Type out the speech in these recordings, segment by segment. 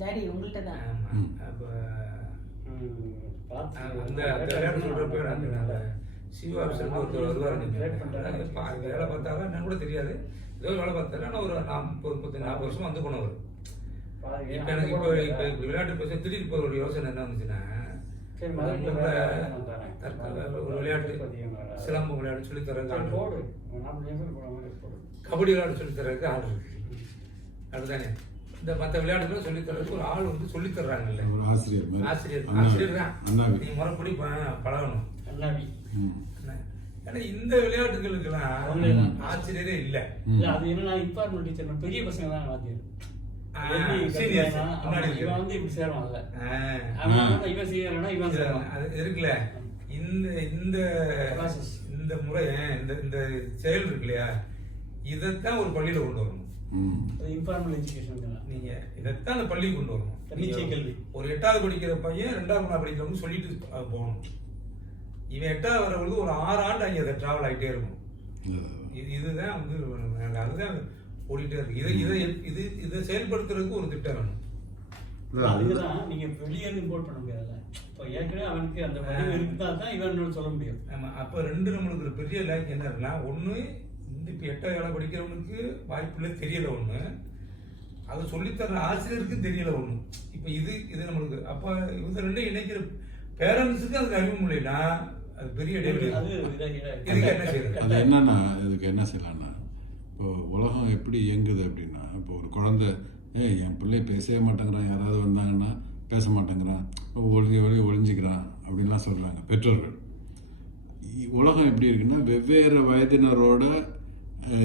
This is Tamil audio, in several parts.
டாடி உங்கள்கிட்ட தான். அப்ப அந்த அந்த ஆஃபீஸர் ஒருத்தர் வருவார் Great பண்றாரு. வேலை பார்த்தாரா என்னன்னு கூட தெரியாது. ஏதோ வேலை பார்த்தாரு. நான் ஒரு நான் முப்பது முப்பத்தி நாற்பது வருஷம் வந்து போனவர். இப்ப எனக்கு இப்போ விளையாட்டு பேச திடீர்னு இப்போ ஒரு யோசனை என்ன வந்துச்சுன்னா வேலை ஒரு விளையாட்டு சிலம்பம் விளையாட்டு சொல்லி நாற்பது கபடி விளையாட்டு சொல்லி தரதுக்கு ஆள் இருக்கு. அதுதானே. இந்த மற்ற விளையாட்டுகளை சொல்லி தரதுக்கு ஒரு ஆள் வந்து சொல்லி தர்றாங்கல்ல ஒரு ஆசிரியர் ஆசிரியர் அண்ணா- ஆசிரியர் தான். அண்ணாவி. நீ முறைப்படி பழகணும். என்ன? ஏன்னா இந்த விளையாட்டுகளுக்கெல்லாம். ஆசிரியரே இல்லை. அது என்னன்னா இம்பார்ட்மெண்ட் டீச்சர் பெரிய பசங்க தான். இவன் வந்து இப்படி சேருவான்ல இவன் செய்யறனா இவன் சேருவான் அது இருக்குல்ல. இந்த இந்த. இந்த முறை இந்த இந்த செயல் இருக்கு இல்லையா? இதைத்தான் ஒரு பள்ளியில கொண்டு வரணும். இன்ஃபார்மல் எஜுகேஷன் நீங்க இதைத்தான் அந்த பள்ளிக்கு கொண்டு வரணும். தன்னிச்சை கல்வி. ஒரு எட்டாவது படிக்கிற பையன் ரெண்டாவது மூணாவது படிக்கிறவங்க சொல்லிட்டு போகணும். இவன் எட்டாவது வரவங்களுக்கு ஒரு ஆறு ஆண்டு அங்கே அதை டிராவல் ஆகிட்டே இருக்கும் இது இதுதான் வந்து அதுதான் ஓடிட்டே இருக்கு. இதை இதை இது இதை செயல்படுத்துறதுக்கு ஒரு திட்டம் வேணும். அதுதான் நீங்க வெளியே இருந்து இம்போர்ட் பண்ண முடியாதுல்ல. இப்போ ஏற்கனவே அவனுக்கு அந்த வடிவம் இருக்குதா தான் இவன் சொல்ல முடியும். ஆமா. அப்ப ரெண்டு நம்மளுக்கு ஒரு பெரிய லேக் என்ன இருக்குன்னா ஒண்ணு இந்த இப்ப எட்டாவது ஏழை படிக்கிறவனுக்கு வாய்ப்புள்ள தெரியல ஒண்ணு. அதை சொல்லித்தர ஆசிரியருக்கும் தெரியல ஒண்ணு. இப்ப இது இது நம்மளுக்கு அப்ப இந்த ரெண்டும் இணைக்கிற பேரண்ட்ஸுக்கு அதுக்கு அறிவு இல்லைன்னா அது பெரிய இடைவெளி அது இருக்கும். இதை- இதை- இதுக்கு என்ன செய்யறது? அது என்னன்னா இதுக்கு என்ன செய்யலாம்னா இப்போ உலகம் எப்படி இயங்குது அப்படின்னா இப்போ ஒரு குழந்தை ஏய் என் பிள்ளை பேசவே மாட்டேங்கிறான் யாராவது வந்தாங்கன்னா பேச மாட்டேங்கிறான் ஒளிஞ்சு ஒளி ஒளிஞ்சிக்கிறான் அப்படின்லாம் சொல்கிறாங்க பெற்றோர்கள். உலகம் எப்படி இருக்குன்னா வெவ்வேறு வயதினரோட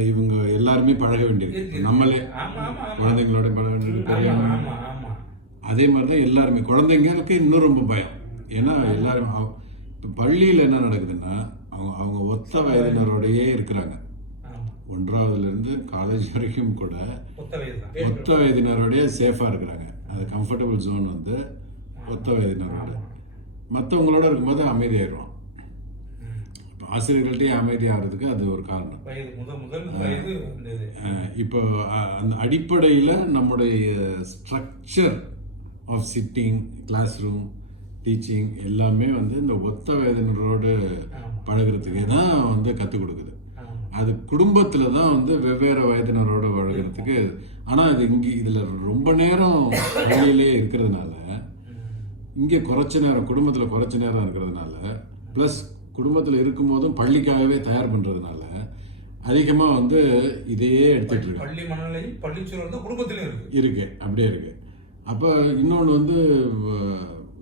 இவங்க எல்லாருமே பழக வேண்டியிருக்கு. இருக்கு. நம்மளே. குழந்தைங்களோட பழக வேண்டியிருக்கு ஆமா பெரியவங்க அதே மாதிரி தான் எல்லாருமே குழந்தைங்களுக்கு இன்னும் ரொம்ப பயம். ஏன்னா எல்லாரும் இப்போ பள்ளியில் என்ன நடக்குதுன்னா அவங்க அவங்க ஒத்த வயதினரோடையே இருக்கிறாங்க. ஒன்றாவதுலேருந்து காலேஜ் வரைக்கும் கூட ஒத்த வயது தான் ஒத்த வயதினரோடய சேஃபாக இருக்கிறாங்க. அது கம்ஃபர்டபுள் ஜோன் வந்து ஒத்த வயதினரோட. மற்றவங்களோட இருக்கும்போது அமைதியாயிடுவான் ஆசிரியர்கள்ட்டையும் அமைதியாகிறதுக்கு அது ஒரு காரணம். வயது முதல் முதல் இப்போ அந்த அடிப்படையில் நம்முடைய structure of sitting class room teaching எல்லாமே வந்து இந்த ஒத்த வயதினரோடு ஆமா. பழகுறதுக்கு தான் வந்து கற்றுக் கொடுக்குது. அது குடும்பத்தில் தான் வந்து வெவ்வேறு வயதினரோட பழகுறதுக்கு ஆனால் இது இங்கே இதில் ரொம்ப நேரம் பள்ளியிலே இருக்கிறதுனால. இங்கே குறைச்ச நேரம் குடும்பத்தில் குறைச்ச நேரம் இருக்கிறதுனால ப்ளஸ் குடும்பத்தில் இருக்கும்போதும் பள்ளிக்காகவே தயார் பண்ணுறதுனால அதிகமாக வந்து இதையே எடுத்துட்டு இருக்காங்க. பள்ளி மனநிலை பள்ளிச்சூழல் தான் குடும்பத்திலும் இருக்கு. இருக்கு. அப்படியே இருக்கு. அப்போ இன்னொன்று வந்து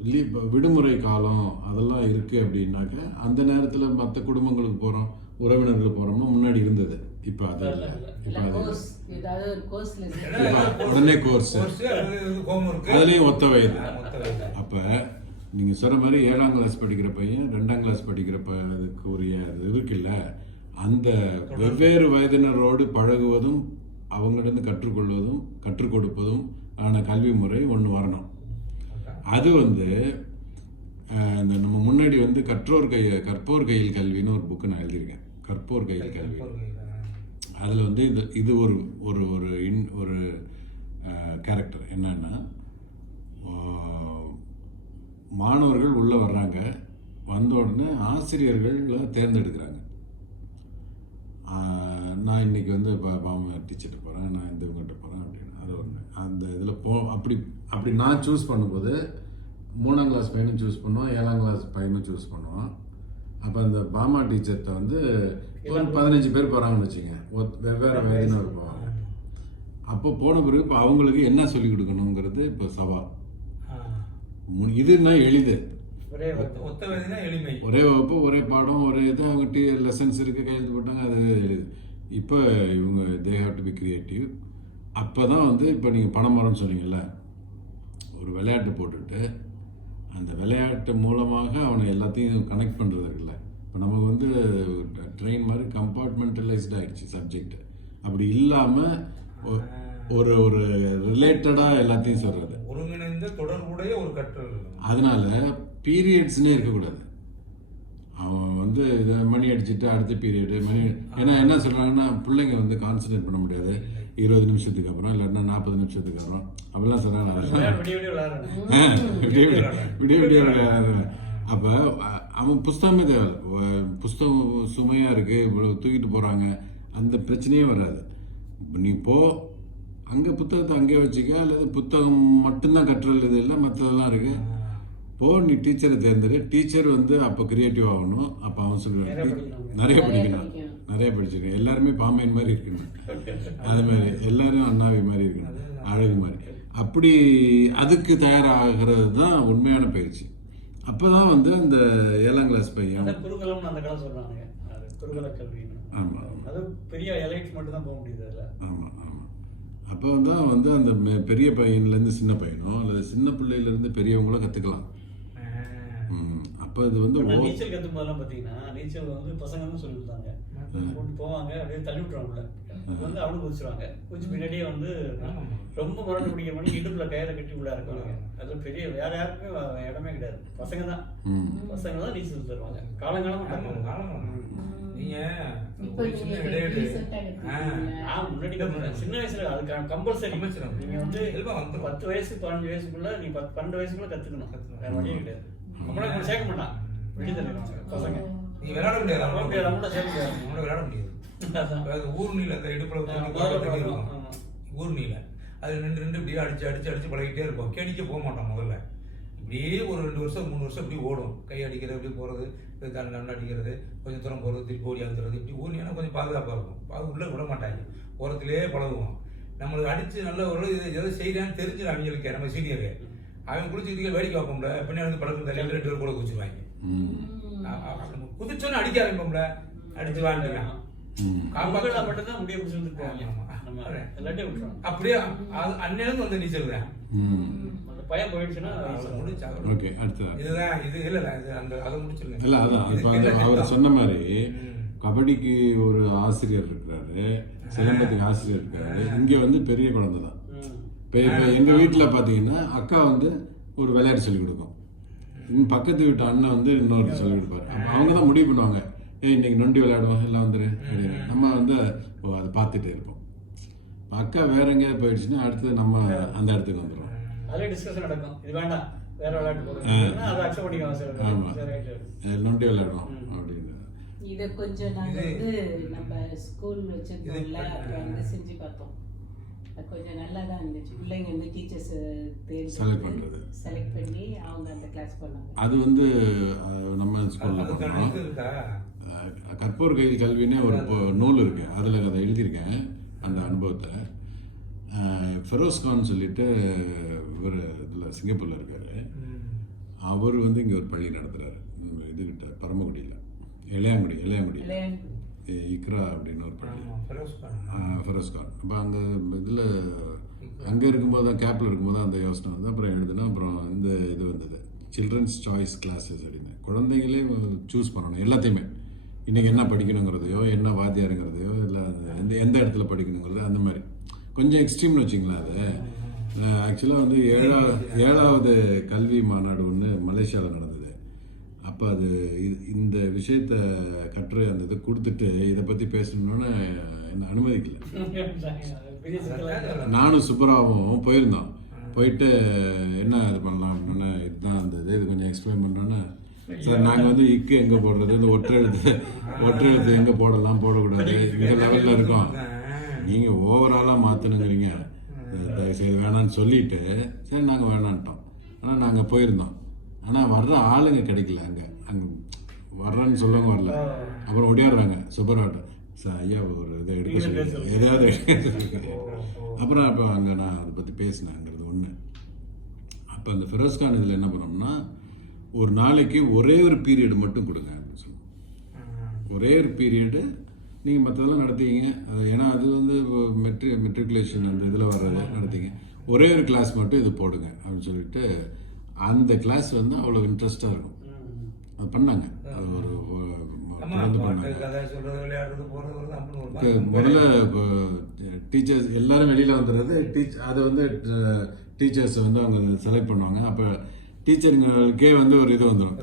லீவ் விடுமுறை காலம் அதெல்லாம் இருக்கு அப்படின்னாக்க அந்த நேரத்தில் மற்ற குடும்பங்களுக்கு போகிறோம் உறவினர்களுக்கு போகிறோம்னா முன்னாடி இருந்தது. இப்போ அது இல்லை இப்போ இல்ல அது கோர்ஸ் ஏதாவது ஒரு கோர்ஸ்ல இப்ப உடனே கோர்ஸ் அதுலேயும் ஒத்த வயது. அப்போ நீங்கள் சொல்கிற மாதிரி ஏழாம் கிளாஸ் படிக்கிற பையன் ரெண்டாம் கிளாஸ் படிக்கிற பையனுக்கு உரிய அது இருக்குல்ல அந்த வெவ்வேறு வயதினரோடு பழகுவதும் அவங்களிடம் கற்றுக்கொள்வதும் கற்றுக் கொடுப்பதும் ஆன கல்வி முறை ஒன்று வரணும். அது வந்து இந்த நம்ம முன்னாடி வந்து கற்றோர் கை கற்போர் கையில் கல்வின்னு ஒரு புக்கு நான் எழுதியிருக்கேன். கற்போர் கையில் கல்வி. அதில் வந்து இது இது ஒரு ஒரு ஒரு இன் ஒரு கேரக்டர் என்னன்னா மாணவர்கள் உள்ளே வர்றாங்க. வந்த உடனே ஆசிரியர்களை தேர்ந்தெடுக்கிறாங்க. நான் இன்னைக்கு வந்து இப்போ பாம டீச்சர்கிட்ட போகிறேன் நான் இந்த இவங்ககிட்ட போகிறேன் அப்படின்னு. அது ஒன்று அந்த இதில் போ அப்படி அப்படி நான் சூஸ் பண்ணும்போது மூணாம் கிளாஸ் பையனும் சூஸ் பண்ணுவான். ஏழாம் கிளாஸ் பையனும் சூஸ் பண்ணுவான். அப்போ அந்த பாமா டீச்சர்கிட்ட வந்து ஒரு பதினஞ்சு பேர் போகிறாங்கன்னு வச்சுங்க ஒத்- வெவ்வேறு வயதினர் போவாங்க. அப்போ போன பிறகு இப்போ அவங்களுக்கு என்ன சொல்லிக் கொடுக்கணுங்கிறது இப்போ சவால். இதுன்னா எளிது? ஒரே வகுப்பு. ஒரே பாடம் ஒரே இது அவங்க டி லெசன்ஸ் இருக்குது கையெழுத்து போட்டாங்க அது எளிது இப்போ இவங்க they have to be creative அப்போ தான் வந்து இப்போ நீங்கள் பணமரம்னு சொன்னீங்கல்ல ஒரு விளையாட்டு போட்டுட்டு அந்த விளையாட்டு மூலமாக அவனை எல்லாத்தையும் கனெக்ட் பண்ணுறது இருக்குல்ல. இப்போ நமக்கு வந்து ட்ரெயின் மாதிரி கம்பார்ட்மெண்டலைஸ்ட் ஆயிடுச்சு சப்ஜெக்ட் அப்படி இல்லாமல் ஒரு ஒரு ரிலேட்டடாக எல்லாத்தையும் சொல்கிறது ஒருங்கிணைந்த தொடர்புடைய ஒரு கற்றல். அதனால பீரியட்ஸ்னே இருக்கக்கூடாது. அவன் வந்து இதை மணி அடிச்சுட்டு அடுத்த பீரியடு மணி ஏன்னா என்ன சொல்கிறாங்கன்னா பிள்ளைங்க வந்து கான்சன்ட்ரேட் பண்ண முடியாது. இருபது நிமிஷத்துக்கு அப்புறம் இல்லைன்னா நாற்பது நிமிஷத்துக்கு அப்புறம். அப்படிலாம் சொல்கிறாங்க விடிய விடிய விடிய விளையாடுறாங்க. அப்போ அவன் புஸ்தகமே தேவை புஸ்தகம் சுமையாக இருக்குது இவ்வளோ தூக்கிட்டு போகிறாங்க அந்த பிரச்சனையே வராது. நீ போ அங்கே புத்தகத்தை அங்கேயே வச்சுக்க அல்லது புத்தகம் மட்டும்தான் கற்றல் இது இல்லை மற்றதெல்லாம் இருக்குது போ நீ டீச்சரை தேர்ந்தெடு. டீச்சர் வந்து அப்போ கிரியேட்டிவ் ஆகணும். அப்போ அவன் சொல்லுவான் நிறைய படிக்கணும். நிறைய படிச்சிருக்கேன். எல்லாருமே பாமையன் மாதிரி இருக்கணும். அது மாதிரி. எல்லாரும் அண்ணாவி மாதிரி இருக்கணும். அழகு மாதிரி. அப்படி அதுக்கு தயாராகிறது தான் உண்மையான பயிற்சி. அப்போ தான் வந்து அந்த ஏழாம் கிளாஸ் பையன் அதான் குருகுலம்னு அந்த காலம் சொல்றாங்க அது குருகுல கல்வின்னு ஆமாம் அது பெரிய எலைட் மட்டும் தான் போக முடியுது அதுல. ஆமாம் ஆமாம் அப்போ தான் வந்து அந்த பெரிய பையன்லேருந்து சின்ன பையனோ அல்லது சின்ன பிள்ளையிலேருந்து பெரியவங்களோ கற்றுக்கலாம் அப்போ இது வந்து நீச்சல் கத்தும் போதெல்லாம் பாத்தீங்கன்னா நீச்சல் வந்து பசங்க சொல்லி கொடுத்தாங்க. போவாங்க அப்படியே தள்ளி விட்டுருவாங்க உள்ள. வந்து அவனும் குதிச்சிருவாங்க குதிச்சு பின்னாடியே வந்து ரொம்ப முரண்டு பிடிக்கிற மணி இடுப்புல கயிறை கட்டி உள்ள இறக்குவாங்க அது பெரிய வேற யாருக்குமே இடமே கிடையாது. பசங்க தான். பசங்க தான் நீச்சல் தருவாங்க. காலங்காலமா கத்துவாங்க. நீங்க? நான் முன்னாடி. சின்ன வயசுல அது கம்பல்சரி. நீங்க வந்து. பத்து வயசு பதினஞ்சு வயசுக்குள்ள நீ பத்து பன்னெண்டு வயசுக்குள்ள கத்துக்கணும். வேற வழியே கிடையாது. நம்மள கூட சேர்க்க மாட்டான். வெளியே பசங்க. நீ விளையாட முடியாது? கூட சேர்க்க முடியாது. நம்மள விளையாட முடியாது. அதாவது ஊர் நீல அந்த இடுப்புல. இருக்கும். ஆமா. ஊர் நீல அது ரெண்டு ரெண்டு இப்படியே அடிச்சு அடிச்சு அடிச்சு பழகிட்டே இருக்கும் கேணிக்க போக மாட்டோம் முதல்ல. இப்படியே ஒரு ரெண்டு வருஷம் மூணு வருஷம் இப்படி ஓடும். கை அடிக்கிறது இப்படி போகிறது கண் கண் அடிக்கிறது கொஞ்சம் தூரம் போகிறது திருப்பி ஓடி அழுத்துறது இப்படி ஊர்னா கொஞ்சம் பாதுகாப்பாக இருக்கும். அது உள்ளே விட மாட்டாங்க. ஓரத்திலே பழகுவோம். நம்மளுக்கு அடிச்சு நல்ல ஒரு இது எதை செய்யறான்னு தெரிஞ்சிடும் அவங்களுக்கு நம்ம சீனியரு அவன் குளிச்சுக்கிட்டு வேடிக்கை வைப்போம்ல பின்னாடி வந்து பழக்கம் தள்ளி ரெண்டு பேர் கூட குதிச்சிருவாங்க. ம். குதிச்சோன்னு அடிக்க ஆரம்பிப்போம்ல. அடிச்சு வாழ்ந்துக்கலாம் அவங்கள மட்டும்தான் முடிய விட்டுருவோம் அப்படியே அது அந்நேரம் வந்து நீச்சல் தான் பயம் போயிடுச்சுன்னா. ஓகே அடுத்தது? இதுதான் இது இல்ல இல்ல இது அந்த அதை முடிச்சிருங்க. இல்லை அதான் அவர் சொன்ன மாதிரி. கபடிக்கு ஒரு ஆசிரியர் இருக்கிறாரு சிலம்பத்துக்கு ஆசிரியர் இருக்காரு இங்கே வந்து பெரிய குழந்தை தான். இப்போ எங்கள் வீட்டில் பார்த்தீங்கன்னா அக்கா வந்து ஒரு விளையாட்டு சொல்லிக் கொடுக்கும். பக்கத்து வீட்டு அண்ணன் வந்து இன்னொரு சொல்லிக் கொடுப்பாரு. அவங்க தான் முடிவு பண்ணுவாங்க. ஏய் இன்னைக்கு நொண்டி விளையாடுவோம் எல்லாம் அப்படின்னு நம்ம வந்து ஓ அதை பார்த்துட்டே இருப்போம். அக்கா வேற எங்கேயாவது போயிடுச்சுன்னா அடுத்து நம்ம அந்த இடத்துக்கு வந்துடுவோம் அதுல டிஸ்கஷன் நடக்கும். இது வேண்டாம். வேற விளையாட்டு போடுங்க அதை அக்செப்ட் பண்ணிக்கலாம் சார் ஆமா. சரி ரைட் அஹ் நொண்டி விளையாடுவோம் அப்படின்னு இதை கொஞ்சம் நாங்க இது- வந்து நம்ம ஸ்கூல் வச்சிருந்தோம்ல அப்ப வந்து செஞ்சு பார்த்தோம். அது கொஞ்சம் நல்லா தான் இருந்துச்சு. பிள்ளைங்க வந்து டீச்சர்ஸ் Select பண்றது. செலக்ட் பண்ணி அவங்க அந்த கிளாஸ் பண்ணாங்க. அது வந்து நம்ம ஸ்கூலில் கற்போர் கை கல்வினே ஒரு நூல் இருக்கு. அதில் அதை எழுதியிருக்கேன் அந்த அனுபவத்தை அஹ், ஃபெரோஸ் கான் சொல்லிட்டு இவர் இதில் சிங்கப்பூரில் இருக்காரு. அவர் வந்து இங்கே ஒரு பள்ளி நடத்துகிறாரு இதுகிட்ட பரமக்குடியில். இளையாங்குடி இளையாங்குடி. இக்ரா அப்படின்னு ஒரு பள்ளி ஆமா, ஃபெரோஸ் கான். ஆஹ் ஃபெரோஸ் கான் அப்போ அங்கே இதில் அங்கே இருக்கும்போது தான் கேப்பில் இருக்கும்போது அந்த யோசனை வந்து அப்புறம் எழுதுனா அப்புறம் இந்த இது வந்தது. சில்ட்ரன்ஸ் சாய்ஸ் கிளாஸஸ் அப்படின்னு. குழந்தைங்களே சூஸ் பண்ணணும் எல்லாத்தையுமே. இன்றைக்கி என்ன படிக்கணுங்கிறதையோ என்ன வாத்தியாருங்கிறதையோ இல்லை எந்த எந்த இடத்துல படிக்கணுங்கிறது அந்த மாதிரி. கொஞ்சம் எக்ஸ்ட்ரீம்னு வச்சிங்களேன் அது. ஆக்சுவலாக வந்து ஏழாவது ஏழாவது கல்வி மாநாடு ஒன்று மலேசியாவில் நடந்தது. அப்போ அது இது- இந்த விஷயத்த கற்று அந்த இதை கொடுத்துட்டு இதை பற்றி பேசணுன்னு என்னை அனுமதிக்கல. நானும் சுப்பராவும் போயிருந்தோம். போயிட்டு என்ன இது பண்ணலாம் அப்படின்னா இதுதான் அந்த இது இது கொஞ்சம் எக்ஸ்பிளைன் பண்ணோன்னே சார் நாங்கள் வந்து இக்கு எங்கே போடுறது? இந்த ஒற்றை எழுத்து ஒற்றை எழுத்து எங்கே போடலாம்? போடக்கூடாது. இந்த லெவலில் இருக்கோம். நீங்கள் ஓவராலாக மாற்றணுங்கிறீங்க தயவுசெய்து வேணான்னு சொல்லிட்டு சரி நாங்கள் வேணான்ட்டோம் ஆனால் நாங்கள் போயிருந்தோம். ஆனால் வர்ற ஆளுங்க கிடைக்கல அங்கே. அங்கே வர்றேன்னு சொல்லவங்க வரல. அப்புறம் ஒடியாடுறாங்க சுப்பராட்ட சார் ஐயா ஒரு இதை எடுக்க சொல்லி எதாவது. அப்புறம் அப்போ அங்கே நான் அதை பற்றி பேசினேங்கிறது ஒன்று அப்போ அந்த ஃபெரோஸ் கான் இதில் என்ன பண்ணோம்னா ஒரு நாளைக்கு ஒரே ஒரு பீரியட் மட்டும் கொடுங்க ஒரே ஒரு பீரியடு நீங்கள் மற்றதெல்லாம் நடத்திங்க அது ஏன்னா அது வந்து மெட்ரி மெட்ரிகுலேஷன் அந்த இதில் வர்றது நடத்திங்க ஒரே ஒரு கிளாஸ் மட்டும் இது போடுங்க அப்படின்னு சொல்லிட்டு அந்த கிளாஸ் வந்து அவ்வளோ இன்ட்ரெஸ்டாக இருக்கும். அது பண்ணாங்க. அது ஒரு தொடர்ந்து பண்ணாங்க. முதல்ல டீச்சர்ஸ் எல்லாரும் வெளியில் வந்துடுறது டீச் அதை வந்து டீச்சர்ஸ் வந்து அவங்க செலக்ட் பண்ணுவாங்க. அப்போ டீச்சருங்களுக்கே வந்து ஒரு இது வந்துடும்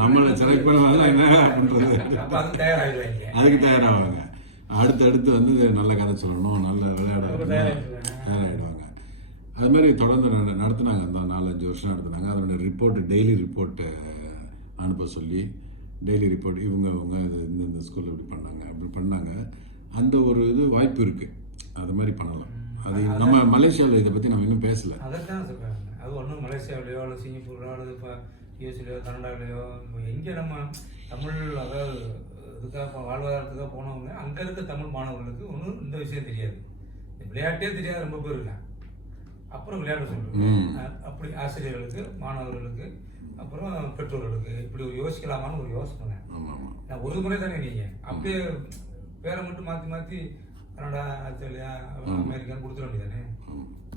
நம்மளை செலக்ட் பண்ணுவாங்க என்ன பண்ணுறது அதுக்கு தயாராகிடுவாங்க. அதுக்கு தயாராவாங்க. அடுத்தடுத்து வந்து நல்ல கதை சொல்லணும் நல்ல விளையாட. தயாராகிடுவாங்க. அது மாதிரி தொடர்ந்து நட- நடத்துனாங்க. அந்த நாலஞ்சு வருஷம் நடத்துனாங்க. அதோட ரிப்போர்ட்டு டெய்லி ரிப்போர்ட்டு அனுப்ப சொல்லி டெய்லி ரிப்போர்ட் இவங்க இவங்க இது இந்த இந்த ஸ்கூலில் இப்படி பண்ணாங்க அப்படி பண்ணாங்க. அந்த ஒரு இது வாய்ப்பு இருக்குது அது மாதிரி பண்ணலாம். அது நம்ம மலேசியாவில் இதை பற்றி நம்ம இன்னும் பேசலை. அது ஒன்றும் மலேசியாவிலையோ அல்லது சிங்கப்பூர்லையோ அல்லது இப்போ யூஎஸ்லையோ கனடாவிலையோ எங்கே நம்ம தமிழ் அதாவது இதுக்காக வாழ்வாதாரத்துக்காக போனவங்க அங்கே இருக்க தமிழ் மாணவர்களுக்கு ஒன்றும் இந்த விஷயம் தெரியாது. விளையாட்டே தெரியாத ரொம்ப பேர் இருக்காங்க. அப்புறம் விளையாட சொல்றது ம். அஹ் அப்படி ஆசிரியர்களுக்கு மாணவர்களுக்கு அப்புறம் பெற்றோர்களுக்கு இப்படி ஒரு யோசிக்கலாமான்னு ஒரு யோசனை. நான் ஒரு முறை தானே நீங்கள் அப்படியே பேரை மட்டும் மாற்றி மாற்றி கனடா ஆஸ்திரேலியா அமெரிக்கான்னு கொடுத்துட வேண்டியதானே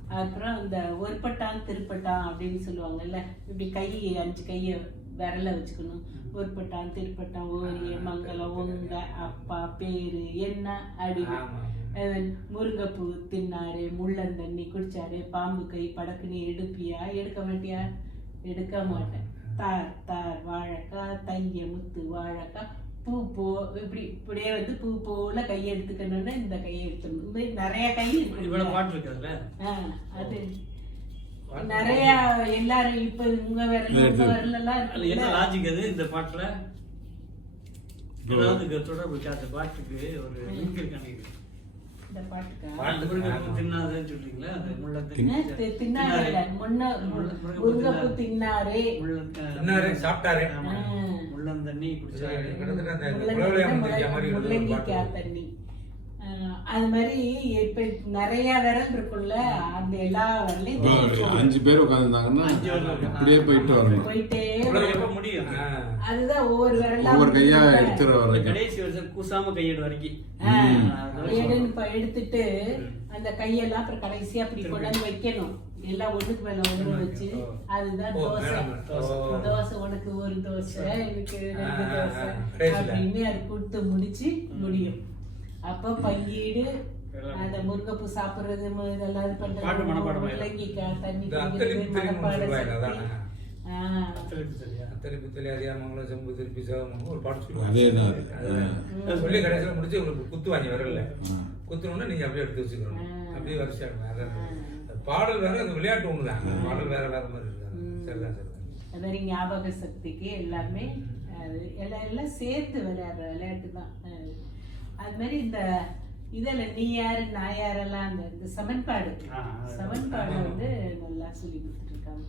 அப்புறம் இந்த ஒருப்பட்டான் திருப்பட்டான் அப்படின்னு சொல்லுவாங்கல்ல இப்படி கை அஞ்சு கையை விரல வச்சுக்கணும். ஒருப்பட்டான் திருப்பட்டான் ஓரிய மங்களம் உங்க அப்பா பேரு என்ன. அஹ் முருங்கைப்பூ தின்னாரு முள்ளந்தண்ணி குடிச்சாரு பாம்பு கை படக்குன்னு எடுப்பியா எடுக்க மாட்டியா? எடுக்க மாட்டேன். தார் தார் வாழைக்காய் தைய முத்து வாழைக்காய் பூ போ இப்படி இப்படியே வந்து பூ போல கையை எடுத்துக்கணும்னா இந்த கையை எடுத்துக்கணும் மாதிரி நிறைய கை இவ்வளவு இருக்கு அது நிறைய எல்லாரும் இப்ப உங்க விரல உங்க விரலெல்லாம் அது என்ன லாஜிக் அது இந்த பாட்டுல? ஏதாவது தொடர்பு? அந்த பாட்டுக்கு ஒரு லிங்க் இருக்கானு தின்னாரு, சாப்பிட்டாரு. அந்த முள்ளங்கிக்காய். தண்ணி ஆஹ் அது மாதிரி இப்ப நிறைய விரல் இருக்குல்ல அந்த எல்லா விரலையும். அஞ்சு பேர் உட்காந்துருந்தாங்கன்னா. அப்படியே போயிட்டு வரணும் போயிட்டே. முடியும். அதுதான் ஒவ்வொரு விரலா ஒவ்வொரு கையா. எடுத்துற வரைக்கும் கடைசி வருஷம் கூசாம கையெடு வரைக்கும் எடுத்துட்டு அந்த கையெல்லாம் அப்புறம் கடைசியா அப்படி கொண்டாந்து வைக்கணும் எல்லாம் ஒண்ணுக்கு மேல ஒண்ணு வச்சு அதுதான் தோசை. தோசை. உனக்கு ஒரு தோசை. எனக்கு ரெண்டு தோசை. அப்படின்னு அது கொடுத்து முடிச்சு முடியும். அப்ப பங்கீடு அந்த முருங்கைப்பூ சாப்பிடுறது இதெல்லாம் இது பண்றது. மனப்பாடம். முள்ளங்கிக்காய் தண்ணி இந்த குடிக்கிறது, அத்தளிப்பு தெரியும்னு மனப்பாட சொல்லுவாங்க, சக்தி. அதானே? ஆ. திருப்பி தெளி அதிகாரமங்கலம் செம்பு திருப்பி சிவமங்கலம் ஒரு பாட்டு சொல்லுவாங்க. சொல்லி கடைசியில் முடிச்சு உங்களுக்கு குத்து வாங்கி வரல. ஆ. குத்துனோடனே நீங்க அப்படியே எடுத்து வச்சுக்கணும். அப்படியே வரிசை அதான். பாடல் வேற அது விளையாட்டு ஒண்ணுதான் அந்த பாடல் வேற வேற மாதிரி இருக்காது ம். சரிதான் சரிதான் அது மாதிரி ஞாபக சக்திக்கு எல்லாமே எல்லாம் எல்லாம் சேர்த்து விளையாடுற விளையாட்டு தான் அது. மாதிரி இந்த இதில் நீ யாரு நான் யாரெல்லாம் அந்த இந்த சமன்பாடு சமன்பாடு. வந்து நல்லா சொல்லி கொடுத்துட்டு இருக்காங்க